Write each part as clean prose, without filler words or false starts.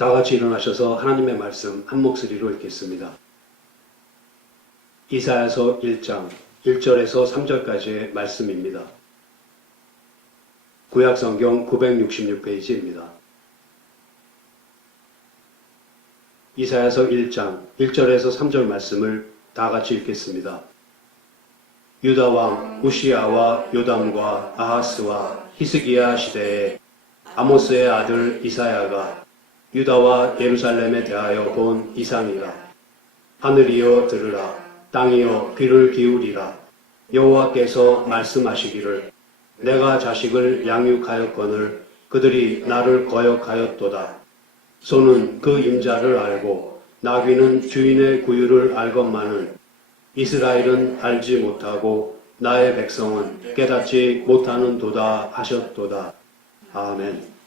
다 같이 일어나셔서 하나님의 말씀 한 목소리로 읽겠습니다. 이사야서 1장 1절에서 3절까지의 말씀입니다. 구약성경 966페이지입니다. 이사야서 1장 1절에서 3절 말씀을 다 같이 읽겠습니다. 유다 왕 우시야와 요담과 아하스와 히스기야 시대에 아모스의 아들 이사야가 유다와 예루살렘에 대하여 본 이상이라. 하늘이여 들으라. 땅이여 귀를 기울이라. 여호와께서 말씀하시기를 내가 자식을 양육하였거늘 그들이 나를 거역하였도다. 소는 그 임자를 알고 나귀는 주인의 구유를 알건만은 이스라엘은 알지 못하고 나의 백성은 깨닫지 못하는도다 하셨도다. 아멘.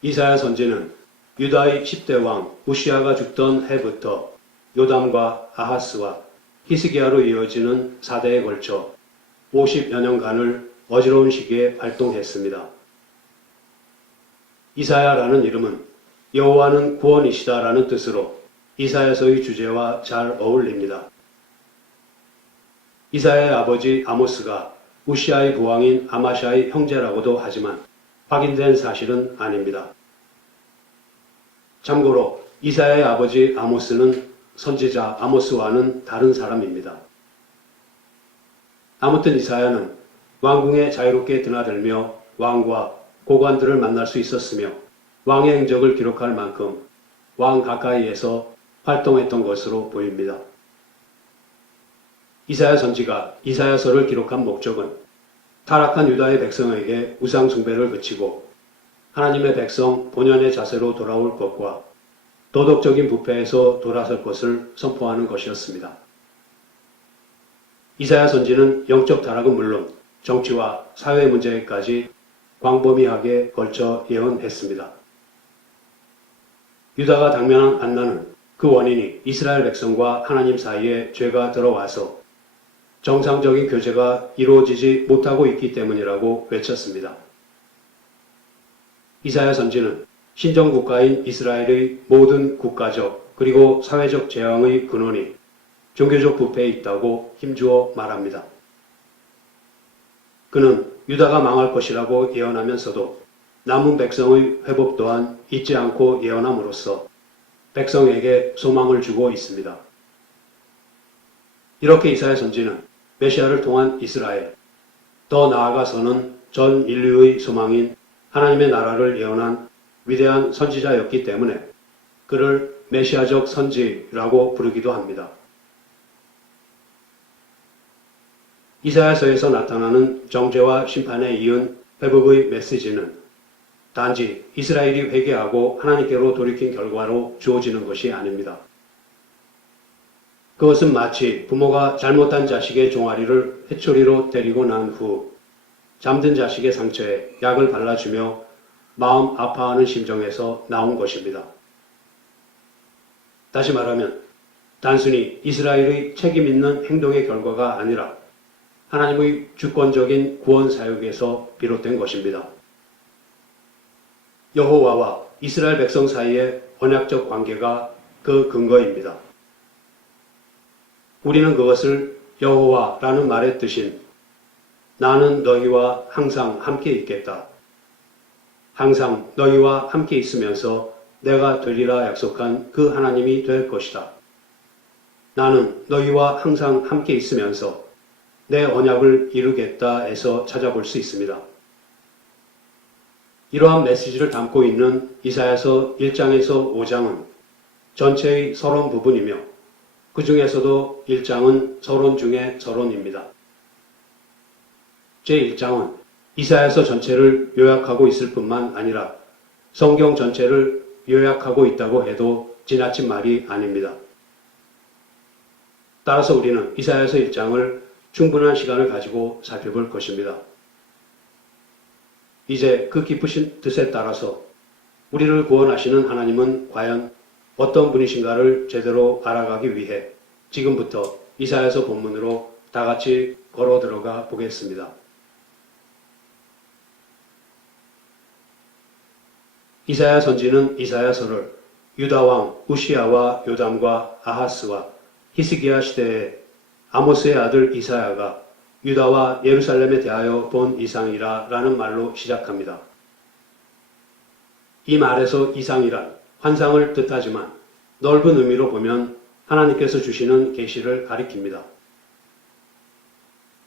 이사야 선지는 유다의 10대 왕 우시야가 죽던 해부터 요담과 아하스와 히스기야로 이어지는 4대에 걸쳐 50여 년간을 어지러운 시기에 활동했습니다. 이사야라는 이름은 여호와는 구원이시다라는 뜻으로 이사야서의 주제와 잘 어울립니다. 이사야의 아버지 아모스가 우시야의 부왕인 아마샤의 형제라고도 하지만 확인된 사실은 아닙니다. 참고로 이사야의 아버지 아모스는 선지자 아모스와는 다른 사람입니다. 아무튼 이사야는 왕궁에 자유롭게 드나들며 왕과 고관들을 만날 수 있었으며 왕의 행적을 기록할 만큼 왕 가까이에서 활동했던 것으로 보입니다. 이사야 선지가 이사야서를 기록한 목적은 타락한 유다의 백성에게 우상 숭배를 그치고 하나님의 백성 본연의 자세로 돌아올 것과 도덕적인 부패에서 돌아설 것을 선포하는 것이었습니다. 이사야 선지는 영적 타락은 물론 정치와 사회 문제까지 광범위하게 걸쳐 예언했습니다. 유다가 당면한 안나는 그 원인이 이스라엘 백성과 하나님 사이에 죄가 들어와서 정상적인 교제가 이루어지지 못하고 있기 때문이라고 외쳤습니다. 이사야 선지는 신정국가인 이스라엘의 모든 국가적 그리고 사회적 재앙의 근원이 종교적 부패에 있다고 힘주어 말합니다. 그는 유다가 망할 것이라고 예언하면서도 남은 백성의 회복 또한 잊지 않고 예언함으로써 백성에게 소망을 주고 있습니다. 이렇게 이사야 선지는 메시아를 통한 이스라엘, 더 나아가서는 전 인류의 소망인 하나님의 나라를 예언한 위대한 선지자였기 때문에 그를 메시아적 선지라고 부르기도 합니다. 이사야서에서 나타나는 정죄와 심판에 이은 회복의 메시지는 단지 이스라엘이 회개하고 하나님께로 돌이킨 결과로 주어지는 것이 아닙니다. 그것은 마치 부모가 잘못한 자식의 종아리를 회초리로 때리고 난 후 잠든 자식의 상처에 약을 발라주며 마음 아파하는 심정에서 나온 것입니다. 다시 말하면 단순히 이스라엘의 책임 있는 행동의 결과가 아니라 하나님의 주권적인 구원 사역에서 비롯된 것입니다. 여호와와 이스라엘 백성 사이의 언약적 관계가 그 근거입니다. 우리는 그것을 여호와라는 말의 뜻인 나는 너희와 항상 함께 있겠다. 항상 너희와 함께 있으면서 내가 되리라 약속한 그 하나님이 될 것이다. 나는 너희와 항상 함께 있으면서 내 언약을 이루겠다에서 찾아볼 수 있습니다. 이러한 메시지를 담고 있는 이사야서 1장에서 5장은 전체의 서론 부분이며 그 중에서도 1장은 서론 중의 서론입니다. 제1장은 이사야서 전체를 요약하고 있을 뿐만 아니라 성경 전체를 요약하고 있다고 해도 지나친 말이 아닙니다. 따라서 우리는 이사야서 1장을 충분한 시간을 가지고 살펴볼 것입니다. 이제 그 깊으신 뜻에 따라서 우리를 구원하시는 하나님은 과연 어떤 분이신가를 제대로 알아가기 위해 지금부터 이사야서 본문으로 다 같이 걸어 들어가 보겠습니다. 이사야 선지는 이사야서를 유다 왕 우시야와 요담과 아하스와 히스기야 시대에 아모스의 아들 이사야가 유다와 예루살렘에 대하여 본 이상이라 라는 말로 시작합니다. 이 말에서 이상이란 환상을 뜻하지만 넓은 의미로 보면 하나님께서 주시는 계시를 가리킵니다.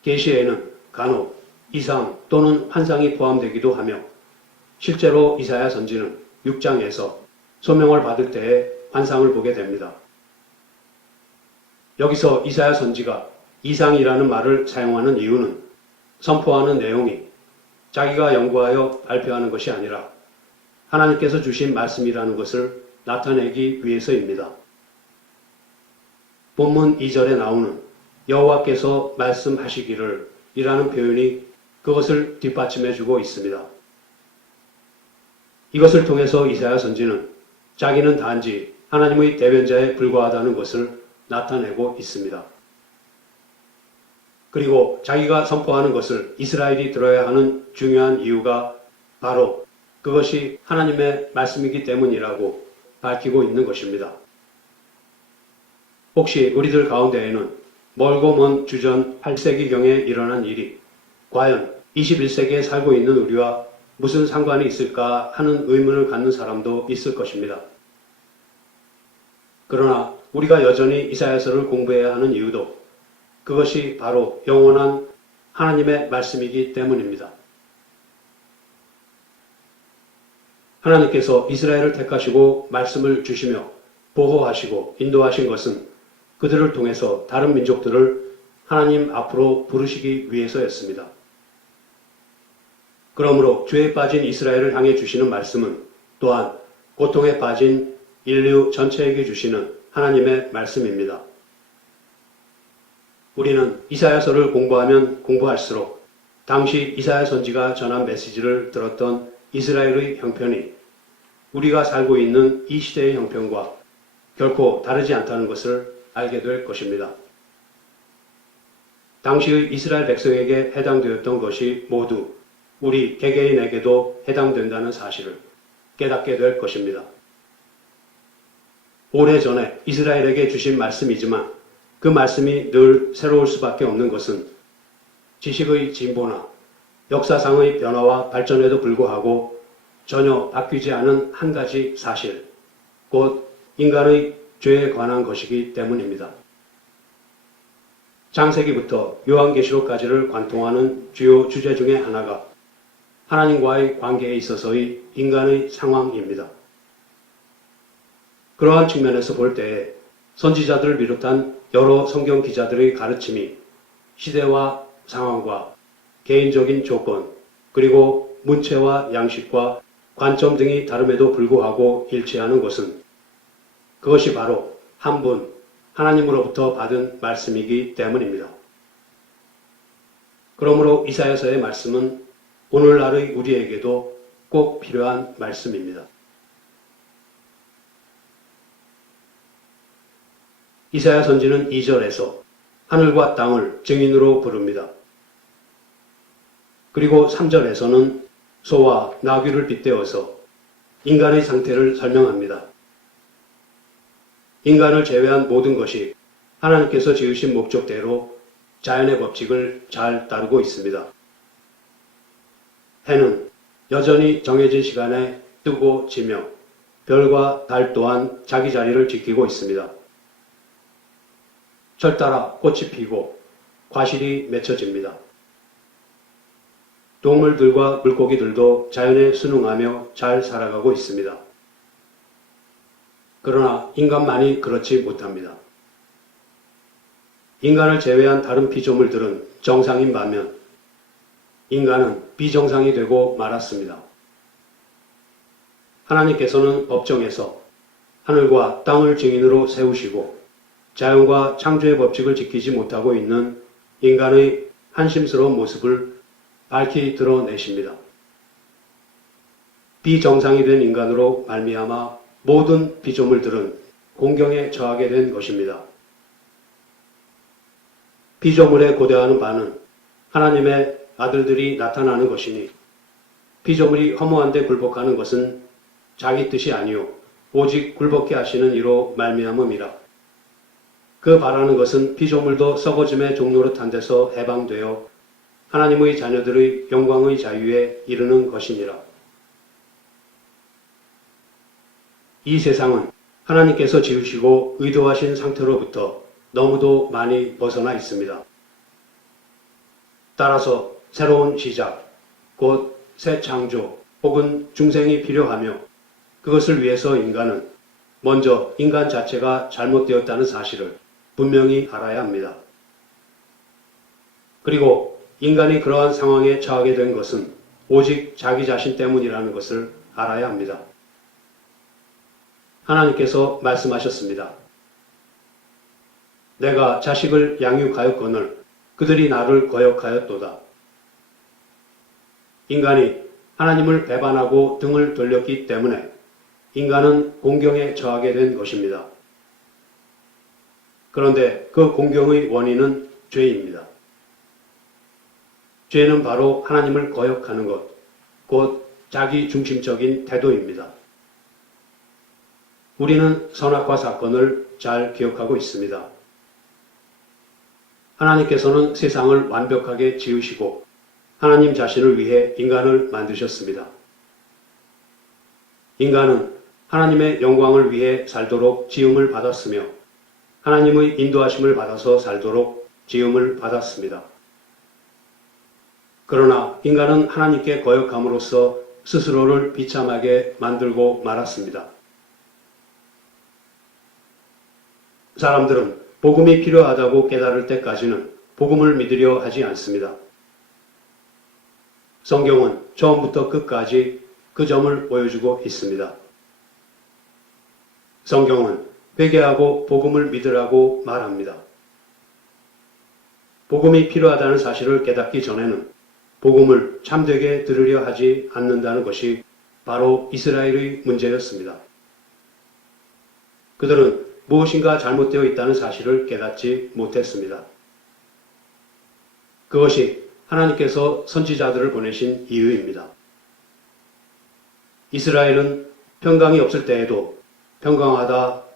계시에는 간혹 이상 또는 환상이 포함되기도 하며 실제로 이사야 선지는 6장에서 소명을 받을 때에 환상을 보게 됩니다. 여기서 이사야 선지가 이상이라는 말을 사용하는 이유는 선포하는 내용이 자기가 연구하여 발표하는 것이 아니라 하나님께서 주신 말씀이라는 것을 나타내기 위해서입니다. 본문 2절에 나오는 여호와께서 말씀하시기를 이라는 표현이 그것을 뒷받침해주고 있습니다. 이것을 통해서 이사야 선지는 자기는 단지 하나님의 대변자에 불과하다는 것을 나타내고 있습니다. 그리고 자기가 선포하는 것을 이스라엘이 들어야 하는 중요한 이유가 바로 그것이 하나님의 말씀이기 때문이라고 밝히고 있는 것입니다. 혹시 우리들 가운데에는 멀고 먼 주전 8세기경에 일어난 일이 과연 21세기에 살고 있는 우리와 무슨 상관이 있을까 하는 의문을 갖는 사람도 있을 것입니다. 그러나 우리가 여전히 이사야서를 공부해야 하는 이유도 그것이 바로 영원한 하나님의 말씀이기 때문입니다. 하나님께서 이스라엘을 택하시고 말씀을 주시며 보호하시고 인도하신 것은 그들을 통해서 다른 민족들을 하나님 앞으로 부르시기 위해서였습니다. 그러므로 죄에 빠진 이스라엘을 향해 주시는 말씀은 또한 고통에 빠진 인류 전체에게 주시는 하나님의 말씀입니다. 우리는 이사야서를 공부하면 공부할수록 당시 이사야 선지가 전한 메시지를 들었던 이스라엘의 형편이 우리가 살고 있는 이 시대의 형편과 결코 다르지 않다는 것을 알게 될 것입니다. 당시의 이스라엘 백성에게 해당되었던 것이 모두 우리 개개인에게도 해당된다는 사실을 깨닫게 될 것입니다. 오래전에 이스라엘에게 주신 말씀이지만 그 말씀이 늘 새로울 수밖에 없는 것은 지식의 진보나 역사상의 변화와 발전에도 불구하고 전혀 바뀌지 않은 한 가지 사실, 곧 인간의 죄에 관한 것이기 때문입니다. 창세기부터 요한계시록까지를 관통하는 주요 주제 중에 하나가 하나님과의 관계에 있어서의 인간의 상황입니다. 그러한 측면에서 볼 때에 선지자들을 비롯한 여러 성경 기자들의 가르침이 시대와 상황과 개인적인 조건, 그리고 문체와 양식과 관점 등이 다름에도 불구하고 일치하는 것은 그것이 바로 한 분, 하나님으로부터 받은 말씀이기 때문입니다. 그러므로 이사야서의 말씀은 오늘날의 우리에게도 꼭 필요한 말씀입니다. 이사야 선지는 2절에서 하늘과 땅을 증인으로 부릅니다. 그리고 3절에서는 소와 나귀를 빗대어서 인간의 상태를 설명합니다. 인간을 제외한 모든 것이 하나님께서 지으신 목적대로 자연의 법칙을 잘 따르고 있습니다. 해는 여전히 정해진 시간에 뜨고 지며 별과 달 또한 자기 자리를 지키고 있습니다. 철따라 꽃이 피고 과실이 맺혀집니다. 동물들과 물고기들도 자연에 순응하며 잘 살아가고 있습니다. 그러나 인간만이 그렇지 못합니다. 인간을 제외한 다른 피조물들은 정상인 반면 인간은 비정상이 되고 말았습니다. 하나님께서는 법정에서 하늘과 땅을 증인으로 세우시고 자연과 창조의 법칙을 지키지 못하고 있는 인간의 한심스러운 모습을 밝히 드러내십니다. 비정상이 된 인간으로 말미암아 모든 피조물들은 공경에 처하게 된 것입니다. 피조물에 고대하는 바는 하나님의 아들들이 나타나는 것이니 피조물이 허무한데 굴복하는 것은 자기 뜻이 아니요 오직 굴복케 하시는 이로 말미암음이라. 그 바라는 것은 피조물도 썩어짐의 종노릇한 데서 해방되어 하나님의 자녀들의 영광의 자유에 이르는 것이니라. 이 세상은 하나님께서 지으시고 의도하신 상태로부터 너무도 많이 벗어나 있습니다. 따라서 새로운 시작, 곧 새 창조 혹은 중생이 필요하며 그것을 위해서 인간은 먼저 인간 자체가 잘못되었다는 사실을 분명히 알아야 합니다. 그리고 인간이 그러한 상황에 처하게 된 것은 오직 자기 자신 때문이라는 것을 알아야 합니다. 하나님께서 말씀하셨습니다. 내가 자식을 양육하였거늘 그들이 나를 거역하였도다. 인간이 하나님을 배반하고 등을 돌렸기 때문에 인간은 공경에 처하게 된 것입니다. 그런데 그 공경의 원인은 죄입니다. 죄는 바로 하나님을 거역하는 것, 곧 자기 중심적인 태도입니다. 우리는 선악과 사건을 잘 기억하고 있습니다. 하나님께서는 세상을 완벽하게 지으시고 하나님 자신을 위해 인간을 만드셨습니다. 인간은 하나님의 영광을 위해 살도록 지음을 받았으며 하나님의 인도하심을 받아서 살도록 지음을 받았습니다. 그러나 인간은 하나님께 거역함으로써 스스로를 비참하게 만들고 말았습니다. 사람들은 복음이 필요하다고 깨달을 때까지는 복음을 믿으려 하지 않습니다. 성경은 처음부터 끝까지 그 점을 보여주고 있습니다. 성경은 회개하고 복음을 믿으라고 말합니다. 복음이 필요하다는 사실을 깨닫기 전에는 복음을 참되게 들으려 하지 않는다는 것이 바로 이스라엘의 문제였습니다. 그들은 무엇인가 잘못되어 있다는 사실을 깨닫지 못했습니다. 그것이 하나님께서 선지자들을 보내신 이유입니다. 이스라엘은 평강이 없을 때에도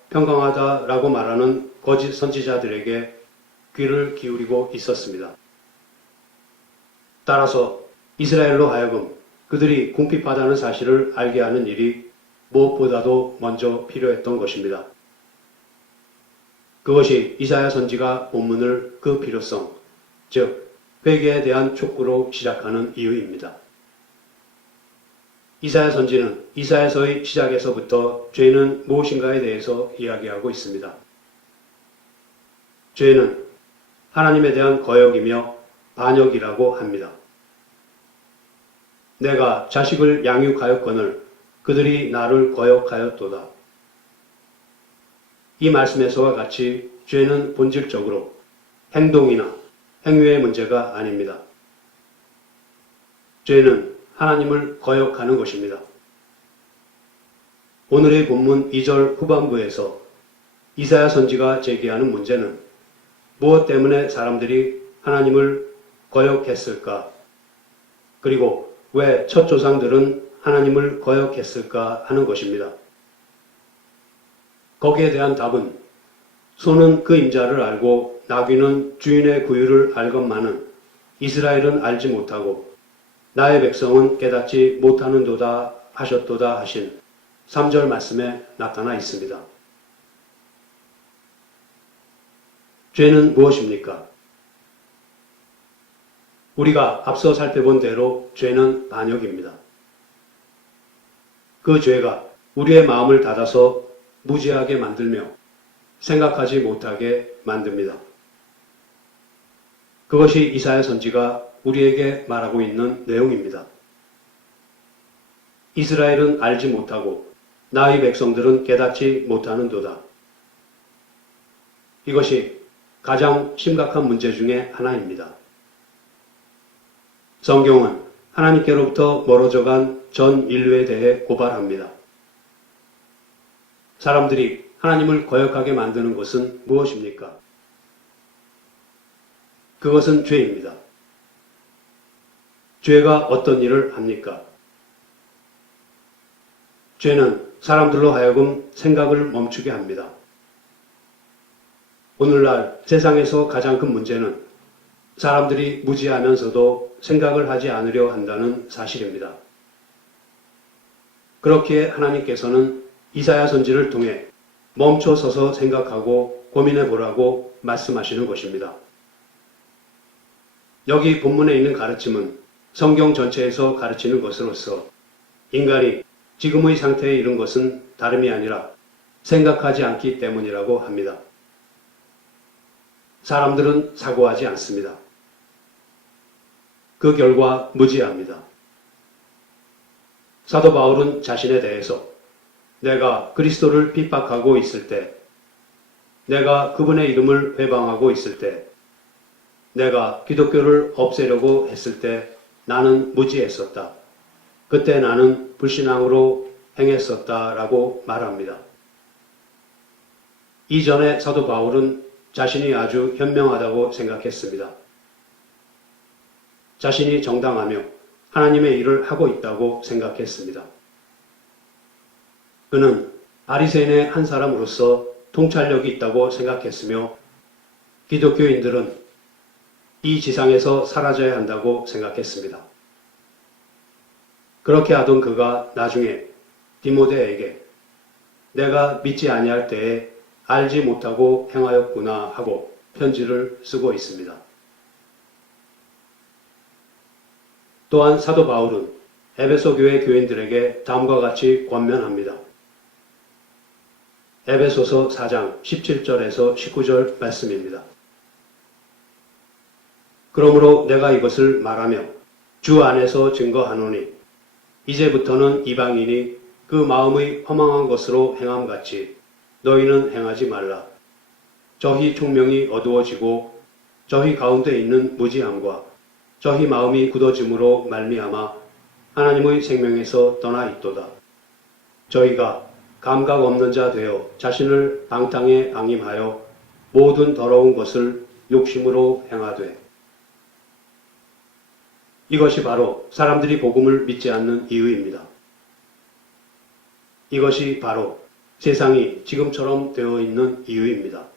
평강하다라고 말하는 거짓 선지자들에게 귀를 기울이고 있었습니다. 따라서 이스라엘로 하여금 그들이 궁핍하다는 사실을 알게 하는 일이 무엇보다도 먼저 필요했던 것입니다. 그것이 이사야 선지가 본문을 그 필요성, 즉 회개에 대한 촉구로 시작하는 이유입니다. 이사야 선지는 이사야서의 시작에서부터 죄는 무엇인가에 대해서 이야기하고 있습니다. 죄는 하나님에 대한 거역이며 반역이라고 합니다. 내가 자식을 양육하였거늘 그들이 나를 거역하였도다. 이 말씀에서와 같이 죄는 본질적으로 행동이나 행위의 문제가 아닙니다. 죄는 하나님을 거역하는 것입니다. 오늘의 본문 2절 후반부에서 이사야 선지가 제기하는 문제는 무엇 때문에 사람들이 하나님을 거역했을까? 그리고 왜 첫 조상들은 하나님을 거역했을까 하는 것입니다. 거기에 대한 답은 소는 그 임자를 알고 나귀는 주인의 구유를 알건만은 이스라엘은 알지 못하고 나의 백성은 깨닫지 못하는도다 하셨도다 하신 3절 말씀에 나타나 있습니다. 죄는 무엇입니까? 우리가 앞서 살펴본 대로 죄는 반역입니다. 그 죄가 우리의 마음을 닫아서 무지하게 만들며 생각하지 못하게 만듭니다. 그것이 이사야 선지가 우리에게 말하고 있는 내용입니다. 이스라엘은 알지 못하고 나의 백성들은 깨닫지 못하는도다. 이것이 가장 심각한 문제 중에 하나입니다. 성경은 하나님께로부터 멀어져간 전 인류에 대해 고발합니다. 사람들이 하나님을 거역하게 만드는 것은 무엇입니까? 그것은 죄입니다. 죄가 어떤 일을 합니까? 죄는 사람들로 하여금 생각을 멈추게 합니다. 오늘날 세상에서 가장 큰 문제는 사람들이 무지하면서도 생각을 하지 않으려 한다는 사실입니다. 그렇기에 하나님께서는 이사야 선지를 통해 멈춰 서서 생각하고 고민해 보라고 말씀하시는 것입니다. 여기 본문에 있는 가르침은 성경 전체에서 가르치는 것으로서 인간이 지금의 상태에 이른 것은 다름이 아니라 생각하지 않기 때문이라고 합니다. 사람들은 사고하지 않습니다. 그 결과 무지합니다. 사도 바울은 자신에 대해서 내가 그리스도를 핍박하고 있을 때, 내가 그분의 이름을 회방하고 있을 때, 내가 기독교를 없애려고 했을 때 나는 무지했었다. 그때 나는 불신앙으로 행했었다라고 말합니다. 이전에 사도 바울은 자신이 아주 현명하다고 생각했습니다. 자신이 정당하며 하나님의 일을 하고 있다고 생각했습니다. 그는 바리새인의 한 사람으로서 통찰력이 있다고 생각했으며 기독교인들은 이 지상에서 사라져야 한다고 생각했습니다. 그렇게 하던 그가 나중에 디모데에게 내가 믿지 아니할 때에 알지 못하고 행하였구나 하고 편지를 쓰고 있습니다. 또한 사도 바울은 에베소 교회 교인들에게 다음과 같이 권면합니다. 에베소서 4장 17절에서 19절 말씀입니다. 그러므로 내가 이것을 말하며 주 안에서 증거하노니 이제부터는 이방인이 그 마음의 허망한 것으로 행함같이 너희는 행하지 말라. 저희 총명이 어두워지고 저희 가운데 있는 무지함과 저희 마음이 굳어짐으로 말미암아 하나님의 생명에서 떠나 있도다. 저희가 감각 없는 자 되어 자신을 방탕에 앙임하여 모든 더러운 것을 욕심으로 행하되 이것이 바로 사람들이 복음을 믿지 않는 이유입니다. 이것이 바로 세상이 지금처럼 되어 있는 이유입니다.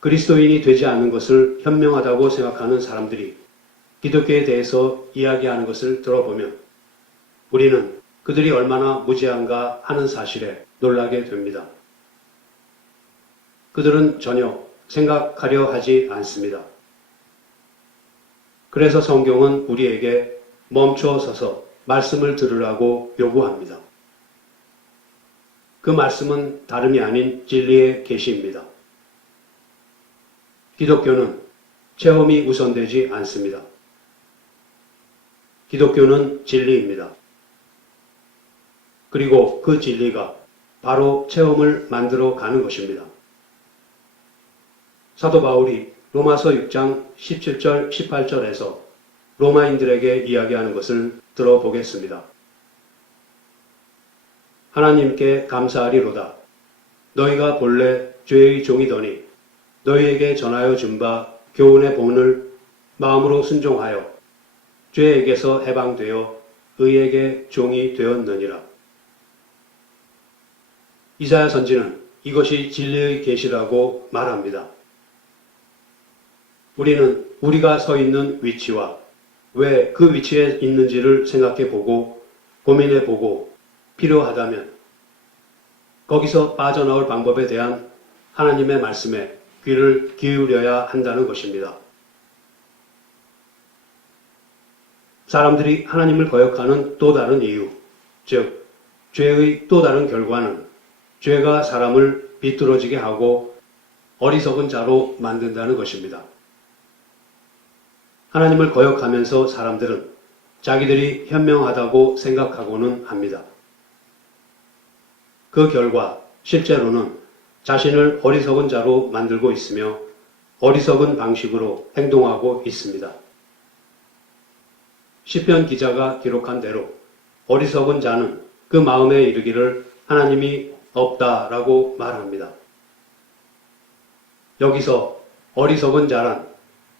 그리스도인이 되지 않는 것을 현명하다고 생각하는 사람들이 기독교에 대해서 이야기하는 것을 들어보면 우리는 그들이 얼마나 무지한가 하는 사실에 놀라게 됩니다. 그들은 전혀 생각하려 하지 않습니다. 그래서 성경은 우리에게 멈춰 서서 말씀을 들으라고 요구합니다. 그 말씀은 다름이 아닌 진리의 계시입니다. 기독교는 체험이 우선되지 않습니다. 기독교는 진리입니다. 그리고 그 진리가 바로 체험을 만들어 가는 것입니다. 사도 바울이 로마서 6장 17절 18절에서 로마인들에게 이야기하는 것을 들어보겠습니다. 하나님께 감사하리로다. 너희가 본래 죄의 종이더니 너희에게 전하여 준 바 교훈의 본을 마음으로 순종하여 죄에게서 해방되어 의에게 종이 되었느니라. 이사야 선지는 이것이 진리의 계시라고 말합니다. 우리는 우리가 서 있는 위치와 왜 그 위치에 있는지를 생각해 보고 고민해 보고 필요하다면 거기서 빠져나올 방법에 대한 하나님의 말씀에 귀를 기울여야 한다는 것입니다. 사람들이 하나님을 거역하는 또 다른 이유, 즉 죄의 또 다른 결과는 죄가 사람을 비뚤어지게 하고 어리석은 자로 만든다는 것입니다. 하나님을 거역하면서 사람들은 자기들이 현명하다고 생각하고는 합니다. 그 결과 실제로는 자신을 어리석은 자로 만들고 있으며 어리석은 방식으로 행동하고 있습니다. 시편 기자가 기록한 대로 어리석은 자는 그 마음에 이르기를 하나님이 없다라고 말합니다. 여기서 어리석은 자란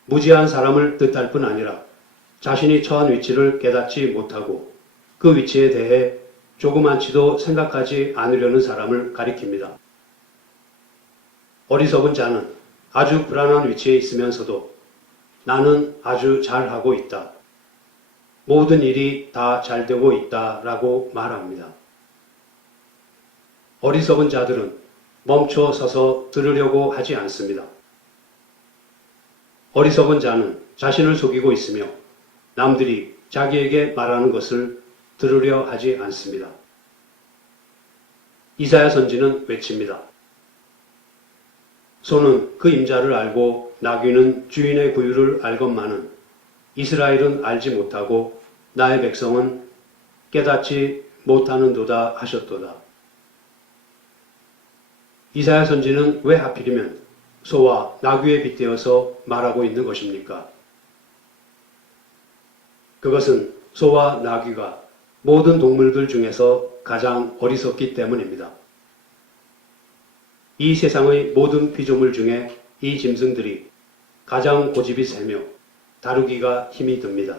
무지한 사람을 뜻할 뿐 아니라 자신이 처한 위치를 깨닫지 못하고 그 위치에 대해 조그만치도 생각하지 않으려는 사람을 가리킵니다. 어리석은 자는 아주 불안한 위치에 있으면서도 나는 아주 잘하고 있다. 모든 일이 다 잘되고 있다라고 말합니다. 어리석은 자들은 멈춰 서서 들으려고 하지 않습니다. 어리석은 자는 자신을 속이고 있으며 남들이 자기에게 말하는 것을 들으려 하지 않습니다. 이사야 선지는 외칩니다. 소는 그 임자를 알고 나귀는 주인의 구유를 알건만은 이스라엘은 알지 못하고 나의 백성은 깨닫지 못하는도다 하셨도다. 이사야 선지는 왜 하필이면 소와 나귀에 빗대어서 말하고 있는 것입니까? 그것은 소와 나귀가 모든 동물들 중에서 가장 어리석기 때문입니다. 이 세상의 모든 피조물 중에 이 짐승들이 가장 고집이 세며 다루기가 힘이 듭니다.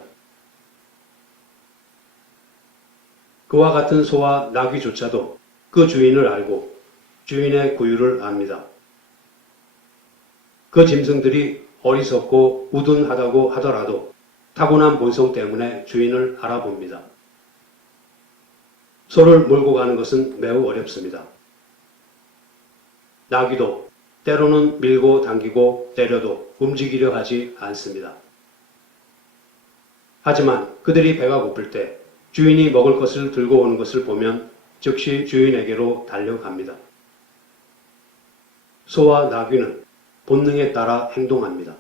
그와 같은 소와 나귀조차도 그 주인을 알고 주인의 구유를 압니다. 그 짐승들이 어리석고 우둔하다고 하더라도 타고난 본성 때문에 주인을 알아봅니다. 소를 몰고 가는 것은 매우 어렵습니다. 나귀도 때로는 밀고 당기고 때려도 움직이려 하지 않습니다. 하지만 그들이 배가 고플 때 주인이 먹을 것을 들고 오는 것을 보면 즉시 주인에게로 달려갑니다. 소와 나귀는 본능에 따라 행동합니다.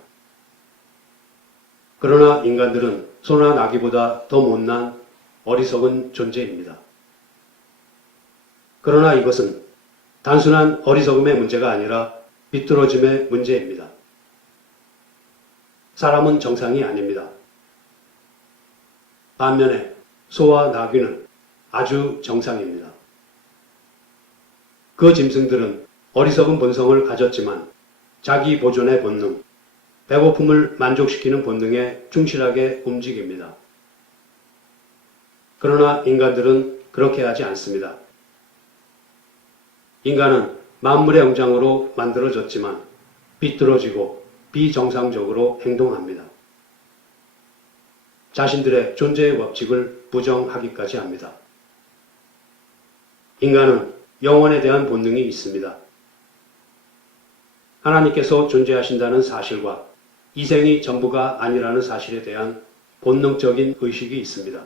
그러나 인간들은 소나 나귀보다 더 못난 어리석은 존재입니다. 그러나 이것은 단순한 어리석음의 문제가 아니라 비뚤어짐의 문제입니다. 사람은 정상이 아닙니다. 반면에 소와 나귀는 아주 정상입니다. 그 짐승들은 어리석은 본성을 가졌지만 자기 보존의 본능, 배고픔을 만족시키는 본능에 충실하게 움직입니다. 그러나 인간들은 그렇게 하지 않습니다. 인간은 만물의 영장으로 만들어졌지만 비뚤어지고 비정상적으로 행동합니다. 자신들의 존재의 법칙을 부정하기까지 합니다. 인간은 영혼에 대한 본능이 있습니다. 하나님께서 존재하신다는 사실과 이생이 전부가 아니라는 사실에 대한 본능적인 의식이 있습니다.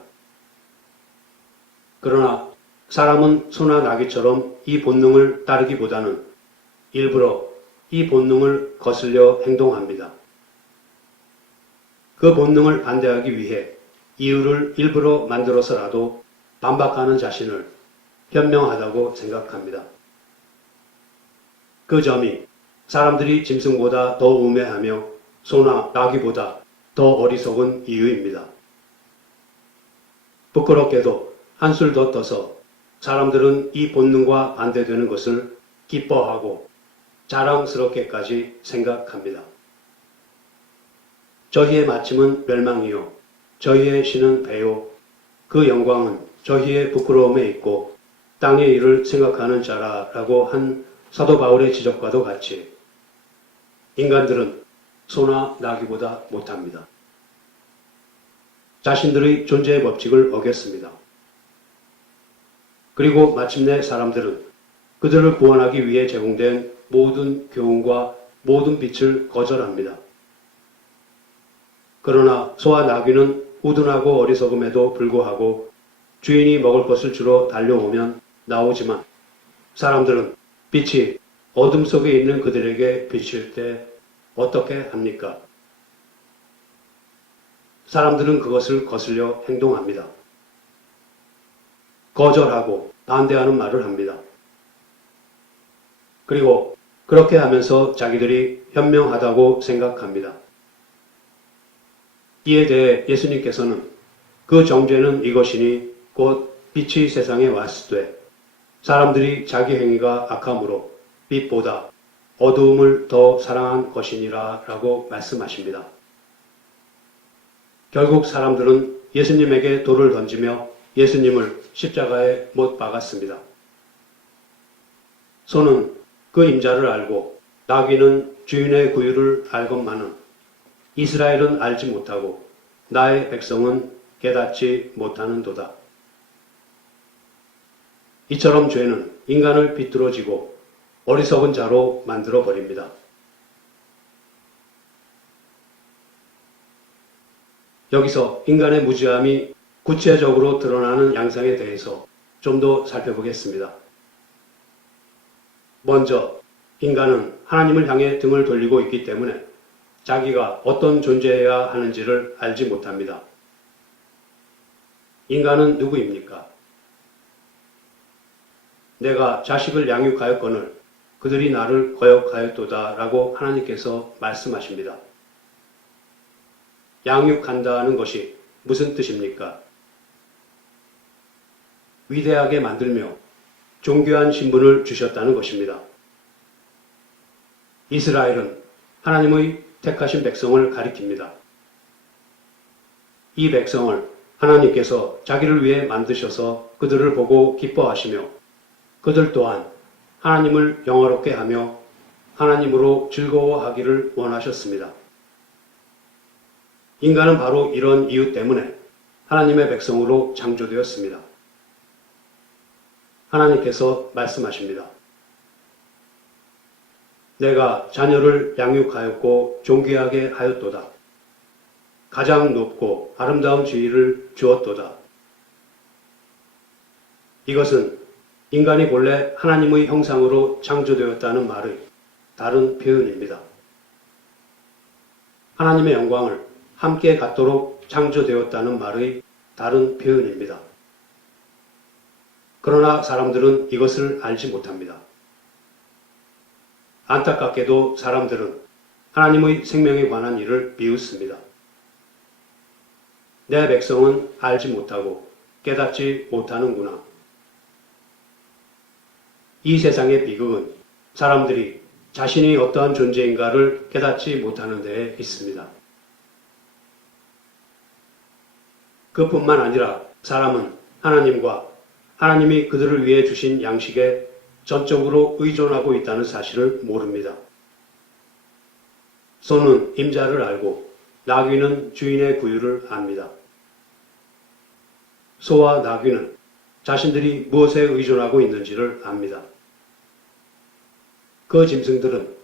그러나 사람은 소나 나귀처럼 이 본능을 따르기보다는 일부러 이 본능을 거슬려 행동합니다. 그 본능을 반대하기 위해 이유를 일부러 만들어서라도 반박하는 자신을 현명하다고 생각합니다. 그 점이 사람들이 짐승보다 더 우매하며 소나 나귀보다 더 어리석은 이유입니다. 부끄럽게도 한술 더 떠서 사람들은 이 본능과 반대되는 것을 기뻐하고 자랑스럽게까지 생각합니다. 저희의 마침은 멸망이요 저희의 신은 배요 그 영광은 저희의 부끄러움에 있고 땅의 일을 생각하는 자라라고 한 사도 바울의 지적과도 같이 인간들은 소나 나귀보다 못합니다. 자신들의 존재의 법칙을 어겼습니다. 그리고 마침내 사람들은 그들을 구원하기 위해 제공된 모든 교훈과 모든 빛을 거절합니다. 그러나 소와 나귀는 우둔하고 어리석음에도 불구하고 주인이 먹을 것을 주러 달려오면 나오지만 사람들은 빛이 어둠 속에 있는 그들에게 비칠 때 어떻게 합니까? 사람들은 그것을 거슬려 행동합니다. 거절하고 반대하는 말을 합니다. 그리고 그렇게 하면서 자기들이 현명하다고 생각합니다. 이에 대해 예수님께서는 그 정죄는 이것이니 곧 빛이 세상에 왔을 때 사람들이 자기 행위가 악함으로 빛보다 어두움을 더 사랑한 것이니라 라고 말씀하십니다. 결국 사람들은 예수님에게 돌을 던지며 예수님을 십자가에 못 박았습니다. 소는 그 임자를 알고 나귀는 주인의 구유를 알건만은 이스라엘은 알지 못하고 나의 백성은 깨닫지 못하는도다. 이처럼 죄는 인간을 비뚤어지고 어리석은 자로 만들어 버립니다. 여기서 인간의 무지함이 구체적으로 드러나는 양상에 대해서 좀 더 살펴보겠습니다. 먼저 인간은 하나님을 향해 등을 돌리고 있기 때문에 자기가 어떤 존재여야 하는지를 알지 못합니다. 인간은 누구입니까? 내가 자식을 양육하였거늘 그들이 나를 거역하였도다 라고 하나님께서 말씀하십니다. 양육한다는 것이 무슨 뜻입니까? 위대하게 만들며 존귀한 신분을 주셨다는 것입니다. 이스라엘은 하나님의 택하신 백성을 가리킵니다. 이 백성을 하나님께서 자기를 위해 만드셔서 그들을 보고 기뻐하시며 그들 또한 하나님을 영화롭게 하며 하나님으로 즐거워하기를 원하셨습니다. 인간은 바로 이런 이유 때문에 하나님의 백성으로 창조되었습니다. 하나님께서 말씀하십니다. 내가 자녀를 양육하였고 존귀하게 하였도다. 가장 높고 아름다운 지위를 주었도다. 이것은 인간이 본래 하나님의 형상으로 창조되었다는 말의 다른 표현입니다. 하나님의 영광을 함께 갖도록 창조되었다는 말의 다른 표현입니다. 그러나 사람들은 이것을 알지 못합니다. 안타깝게도 사람들은 하나님의 생명에 관한 일을 비웃습니다. 내 백성은 알지 못하고 깨닫지 못하는구나. 이 세상의 비극은 사람들이 자신이 어떠한 존재인가를 깨닫지 못하는 데에 있습니다. 그뿐만 아니라 사람은 하나님과 하나님이 그들을 위해 주신 양식에 전적으로 의존하고 있다는 사실을 모릅니다. 소는 임자를 알고 나귀는 주인의 구유를 압니다. 소와 나귀는 자신들이 무엇에 의존하고 있는지를 압니다. 그 짐승들은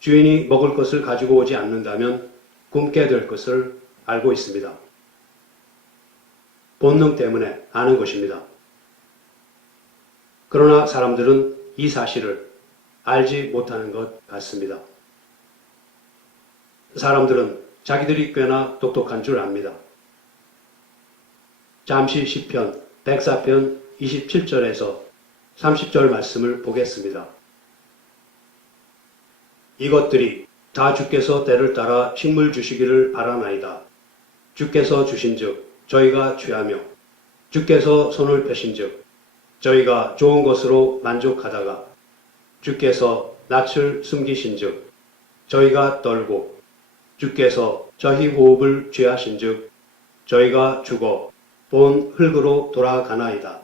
주인이 먹을 것을 가지고 오지 않는다면 굶게 될 것을 알고 있습니다. 본능 때문에 아는 것입니다. 그러나 사람들은 이 사실을 알지 못하는 것 같습니다. 사람들은 자기들이 꽤나 똑똑한 줄 압니다. 잠시 시편 104편 27절에서 30절 말씀을 보겠습니다. 이것들이 다 주께서 때를 따라 식물 주시기를 바라나이다. 주께서 주신즉 저희가 취하며 주께서 손을 펴신즉 저희가 좋은 것으로 만족하다가 주께서 낯을 숨기신즉 저희가 떨고 주께서 저희 호흡을 취하신즉 저희가 죽어 본 흙으로 돌아가나이다.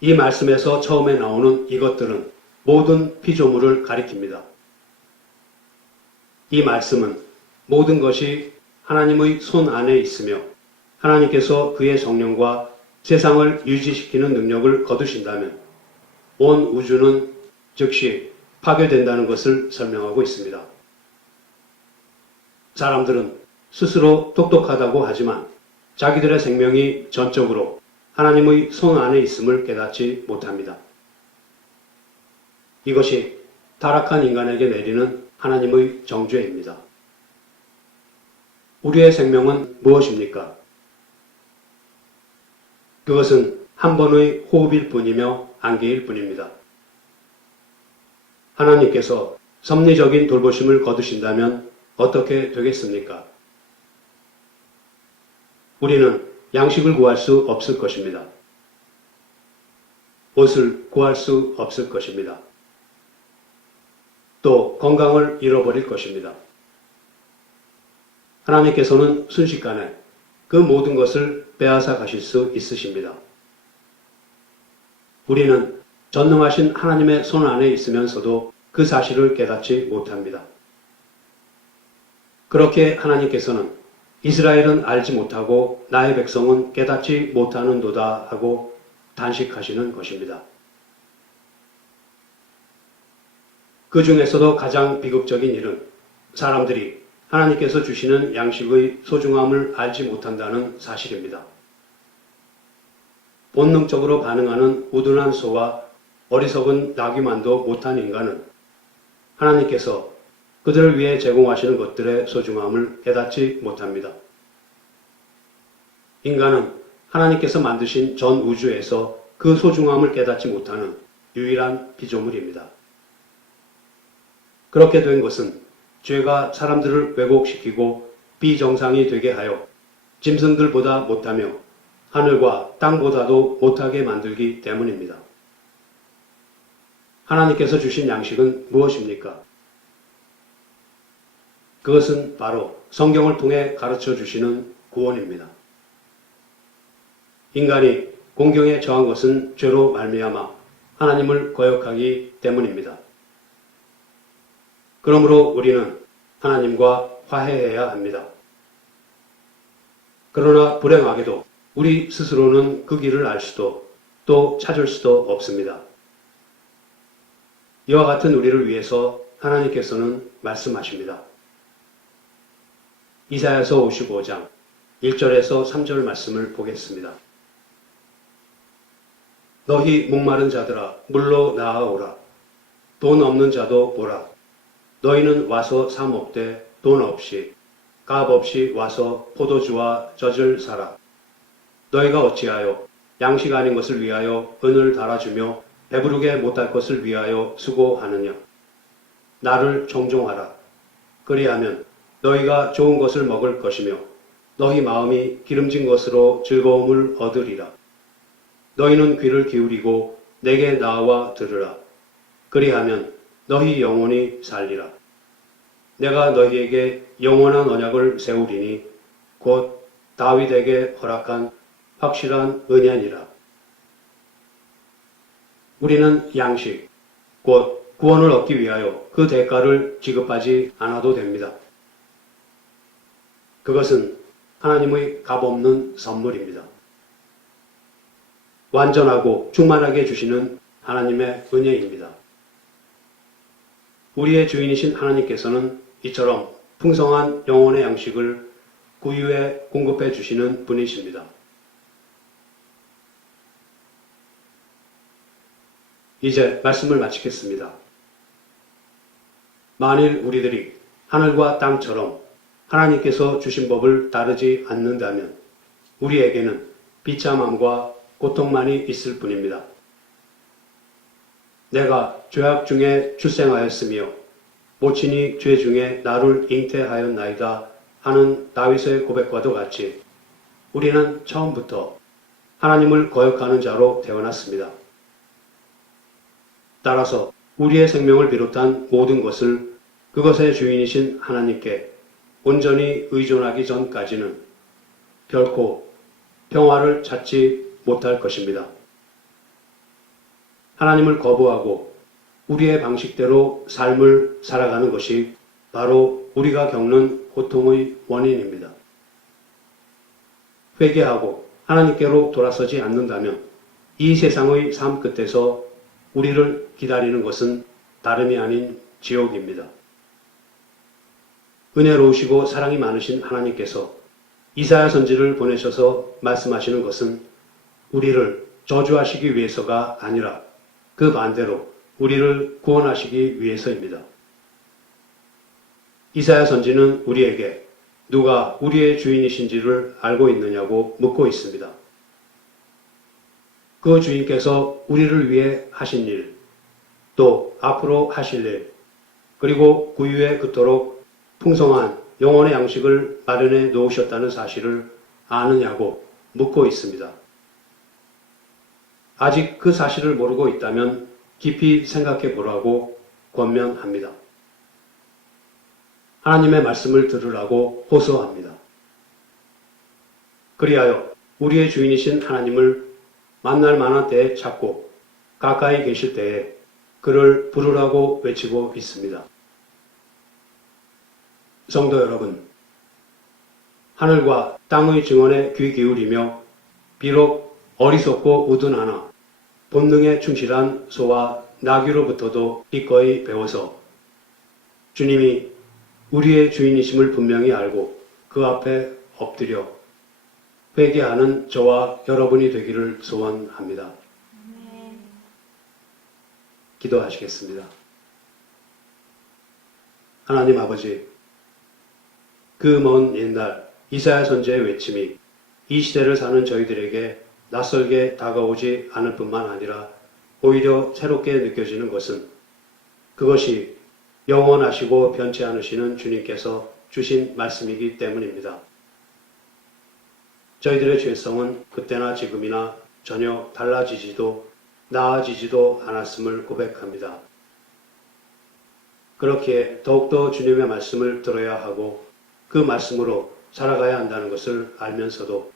이 말씀에서 처음에 나오는 이것들은 모든 피조물을 가리킵니다. 이 말씀은 모든 것이 하나님의 손 안에 있으며 하나님께서 그의 성령과 세상을 유지시키는 능력을 거두신다면 온 우주는 즉시 파괴된다는 것을 설명하고 있습니다. 사람들은 스스로 똑똑하다고 하지만 자기들의 생명이 전적으로 하나님의 손 안에 있음을 깨닫지 못합니다. 이것이 타락한 인간에게 내리는 하나님의 정죄입니다. 우리의 생명은 무엇입니까? 그것은 한 번의 호흡일 뿐이며 안개일 뿐입니다. 하나님께서 섭리적인 돌보심을 거두신다면 어떻게 되겠습니까? 우리는 양식을 구할 수 없을 것입니다. 옷을 구할 수 없을 것입니다. 또 건강을 잃어버릴 것입니다. 하나님께서는 순식간에 그 모든 것을 빼앗아 가실 수 있으십니다. 우리는 전능하신 하나님의 손 안에 있으면서도 그 사실을 깨닫지 못합니다. 그렇게 하나님께서는 이스라엘은 알지 못하고 나의 백성은 깨닫지 못하는도다 하고 단식하시는 것입니다. 그 중에서도 가장 비극적인 일은 사람들이 하나님께서 주시는 양식의 소중함을 알지 못한다는 사실입니다. 본능적으로 반응하는 우둔한 소와 어리석은 나귀만도 못한 인간은 하나님께서 그들을 위해 제공하시는 것들의 소중함을 깨닫지 못합니다. 인간은 하나님께서 만드신 전 우주에서 그 소중함을 깨닫지 못하는 유일한 피조물입니다. 그렇게 된 것은 죄가 사람들을 왜곡시키고 비정상이 되게 하여 짐승들보다 못하며 하늘과 땅보다도 못하게 만들기 때문입니다. 하나님께서 주신 양식은 무엇입니까? 그것은 바로 성경을 통해 가르쳐 주시는 구원입니다. 인간이 공경에 처한 것은 죄로 말미암아 하나님을 거역하기 때문입니다. 그러므로 우리는 하나님과 화해해야 합니다. 그러나 불행하게도 우리 스스로는 그 길을 알 수도 또 찾을 수도 없습니다. 이와 같은 우리를 위해서 하나님께서는 말씀하십니다. 이사야서 55장 1절에서 3절 말씀을 보겠습니다. 너희 목마른 자들아 물로 나아오라. 돈 없는 자도 오라. 너희는 와서 사 먹되 돈 없이 값 없이 와서 포도주와 젖을 사라. 너희가 어찌하여 양식 아닌 것을 위하여 은을 달아주며 배부르게 못할 것을 위하여 수고하느냐. 나를 종종하라. 그리하면 너희가 좋은 것을 먹을 것이며 너희 마음이 기름진 것으로 즐거움을 얻으리라. 너희는 귀를 기울이고 내게 나와 들으라. 그리하면 너희 영혼이 살리라. 내가 너희에게 영원한 언약을 세우리니 곧 다윗에게 허락한 확실한 은혜니라. 우리는 양식, 곧 구원을 얻기 위하여 그 대가를 지급하지 않아도 됩니다. 그것은 하나님의 값없는 선물입니다. 완전하고 충만하게 주시는 하나님의 은혜입니다. 우리의 주인이신 하나님께서는 이처럼 풍성한 영혼의 양식을 구유에 공급해 주시는 분이십니다. 이제 말씀을 마치겠습니다. 만일 우리들이 하늘과 땅처럼 하나님께서 주신 법을 따르지 않는다면 우리에게는 비참함과 고통만이 있을 뿐입니다. 내가 죄악 중에 출생하였으며 모친이 죄 중에 나를 잉태하였나이다 하는 다윗의 고백과도 같이 우리는 처음부터 하나님을 거역하는 자로 태어났습니다. 따라서 우리의 생명을 비롯한 모든 것을 그것의 주인이신 하나님께 온전히 의존하기 전까지는 결코 평화를 찾지 못할 것입니다. 하나님을 거부하고 우리의 방식대로 삶을 살아가는 것이 바로 우리가 겪는 고통의 원인입니다. 회개하고 하나님께로 돌아서지 않는다면 이 세상의 삶 끝에서 우리를 기다리는 것은 다름이 아닌 지옥입니다. 은혜로우시고 사랑이 많으신 하나님께서 이사야 선지를 보내셔서 말씀하시는 것은 우리를 저주하시기 위해서가 아니라 그 반대로 우리를 구원하시기 위해서입니다. 이사야 선지는 우리에게 누가 우리의 주인이신지를 알고 있느냐고 묻고 있습니다. 그 주인께서 우리를 위해 하신 일, 또 앞으로 하실 일, 그리고 구유에 그토록 풍성한 영혼의 양식을 마련해 놓으셨다는 사실을 아느냐고 묻고 있습니다. 아직 그 사실을 모르고 있다면 깊이 생각해 보라고 권면합니다. 하나님의 말씀을 들으라고 호소합니다. 그리하여 우리의 주인이신 하나님을 만날 만한 때에 찾고 가까이 계실 때에 그를 부르라고 외치고 있습니다. 성도 여러분, 하늘과 땅의 증언에 귀 기울이며 비록 어리석고 우둔하나 본능에 충실한 소와 나귀로부터도 기꺼이 배워서 주님이 우리의 주인이심을 분명히 알고 그 앞에 엎드려 회개하는 저와 여러분이 되기를 소원합니다. 기도하시겠습니다. 하나님 아버지, 그 먼 옛날 이사야 선지의 외침이 이 시대를 사는 저희들에게 낯설게 다가오지 않을 뿐만 아니라 오히려 새롭게 느껴지는 것은 그것이 영원하시고 변치 않으시는 주님께서 주신 말씀이기 때문입니다. 저희들의 죄성은 그때나 지금이나 전혀 달라지지도 나아지지도 않았음을 고백합니다. 그렇기에 더욱더 주님의 말씀을 들어야 하고 그 말씀으로 살아가야 한다는 것을 알면서도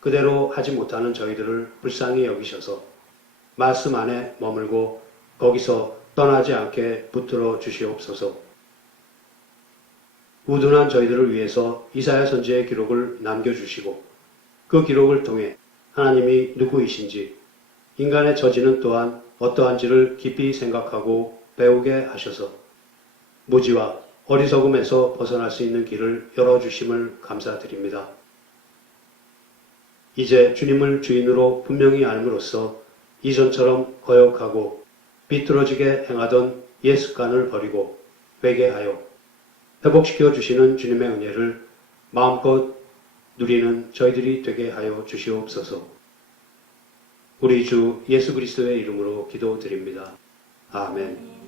그대로 하지 못하는 저희들을 불쌍히 여기셔서 말씀 안에 머물고 거기서 떠나지 않게 붙들어 주시옵소서. 우둔한 저희들을 위해서 이사야 선지의 기록을 남겨주시고 그 기록을 통해 하나님이 누구이신지 인간의 처지는 또한 어떠한지를 깊이 생각하고 배우게 하셔서 무지와 어리석음에서 벗어날 수 있는 길을 열어주심을 감사드립니다. 이제 주님을 주인으로 분명히 알므로써 이전처럼 거역하고 비뚤어지게 행하던 옛 습관을 버리고 회개하여 회복시켜 주시는 주님의 은혜를 마음껏 누리는 저희들이 되게 하여 주시옵소서. 우리 주 예수 그리스도의 이름으로 기도드립니다. 아멘.